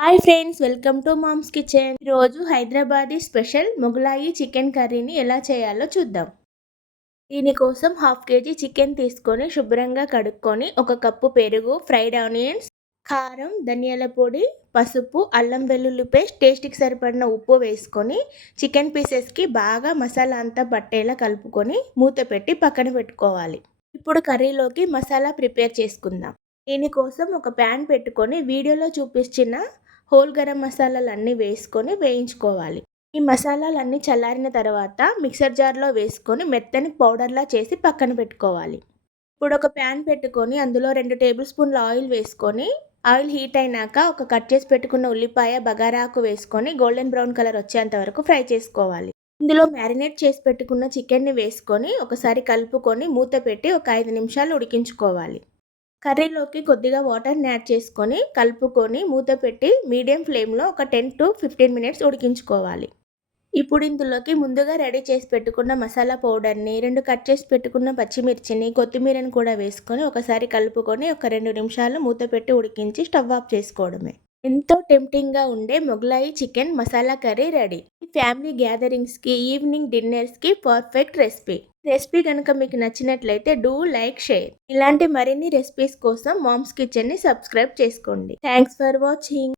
Hi friends, welcome to mom's kitchen. ఈరోజు Hyderabadi special Mughlai chicken కర్రీని ఎలా చేయాలో చూద్దాం. దీనికోసం హాఫ్ కేజీ చికెన్ తీసుకొని శుభ్రంగా కడుక్కొని ఒక కప్పు పెరుగు, ఫ్రైడ్ ఆనియన్స్, కారం, ధనియాల పొడి, పసుపు, అల్లం వెల్లుల్లి పేస్ట్, టేస్ట్కి సరిపడిన ఉప్పు వేసుకొని చికెన్ పీసెస్కి బాగా మసాలా అంతా పట్టేలా కలుపుకొని మూత పెట్టి పక్కన పెట్టుకోవాలి. ఇప్పుడు కర్రీలోకి మసాలా ప్రిపేర్ చేసుకుందాం. దీనికోసం ఒక ప్యాన్ పెట్టుకొని వీడియోలో చూపించిన హోల్ గరం మసాలాలన్నీ వేసుకొని వేయించుకోవాలి. ఈ మసాలాలన్నీ చల్లారిన తర్వాత మిక్సర్ జార్లో వేసుకొని మెత్తని పౌడర్లా చేసి పక్కన పెట్టుకోవాలి. ఇప్పుడు ఒక ప్యాన్ పెట్టుకొని అందులో 2 టేబుల్ స్పూన్ల ఆయిల్ వేసుకొని ఆయిల్ హీట్ అయినాక ఒక కట్ చేసి పెట్టుకున్న ఉల్లిపాయ, బగారాకు వేసుకొని గోల్డెన్ బ్రౌన్ కలర్ వచ్చేంత వరకు ఫ్రై చేసుకోవాలి. ఇందులో మ్యారినేట్ చేసి పెట్టుకున్న చికెన్ని వేసుకొని ఒకసారి కలుపుకొని మూత పెట్టి ఒక 5 నిమిషాలు ఉడికించుకోవాలి. కర్రీలోకి కొద్దిగా వాటర్ని యాడ్ చేసుకొని కలుపుకొని మూత పెట్టి మీడియం ఫ్లేమ్లో ఒక 10 to 15 మినిట్స్ ఉడికించుకోవాలి. ఇప్పుడు ఇందులోకి ముందుగా రెడీ చేసి పెట్టుకున్న మసాలా పౌడర్ని, 2 కట్ చేసి పెట్టుకున్న పచ్చిమిర్చిని, కొత్తిమీరని కూడా వేసుకొని ఒకసారి కలుపుకొని ఒక 2 నిమిషాలు మూత పెట్టి ఉడికించి స్టవ్ ఆఫ్ చేసుకోవడమే. ఎంతో టెంప్టింగ్గా ఉండే Mughlai chicken masala curry ready. Family గ్యాదరింగ్స్కి, ఈవినింగ్ డిన్నర్స్కి పర్ఫెక్ట్ రెసిపీ కనుక మీకు నచ్చినట్లయితే డూ లైక్, షేర్. ఇలాంటి మరిన్ని రెసిపీస్ కోసం మామ్స్ కిచెన్ని సబ్స్క్రైబ్ చేసుకోండి. Thanks for watching.